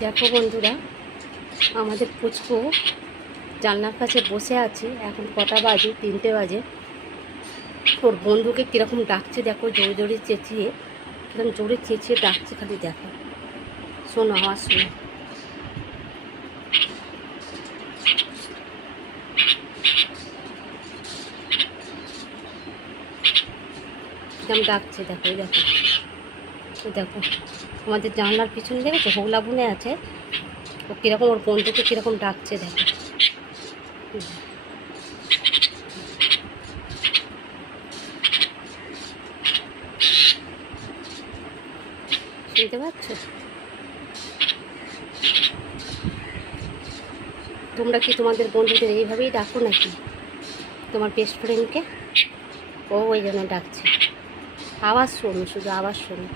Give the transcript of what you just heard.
দেখো বন্ধুরা, আমাদের পুচকু জানলার কাছে বসে আছে। এখন কটা বাজে? 3টে বাজে। ওর বন্ধুকে কীরকম ডাকছে দেখো, জোরে জোরে চেঁচিয়ে, কীরকম জোরে চেঁচিয়ে ডাকছে, খালি দেখো। শোনো, আওয়াজ শোনো। কীরকম ডাকছে দেখো, এই দেখো, এই দেখো। আমাদের জানলার পিছনে দেখেছো, হোগলা বুনে আছে। ও কীরকম ওর বন্ধুকে কীরকম ডাকছে দেখো। শুনতে পাচ্ছ? তোমরা কি তোমাদের বন্ধুদের এইভাবেই ডাকো নাকি? তোমার বেস্ট ফ্রেন্ডকে ও ওই জন্য ডাকছে। আওয়াজ শোনো, শুধু আওয়াজ শোনো।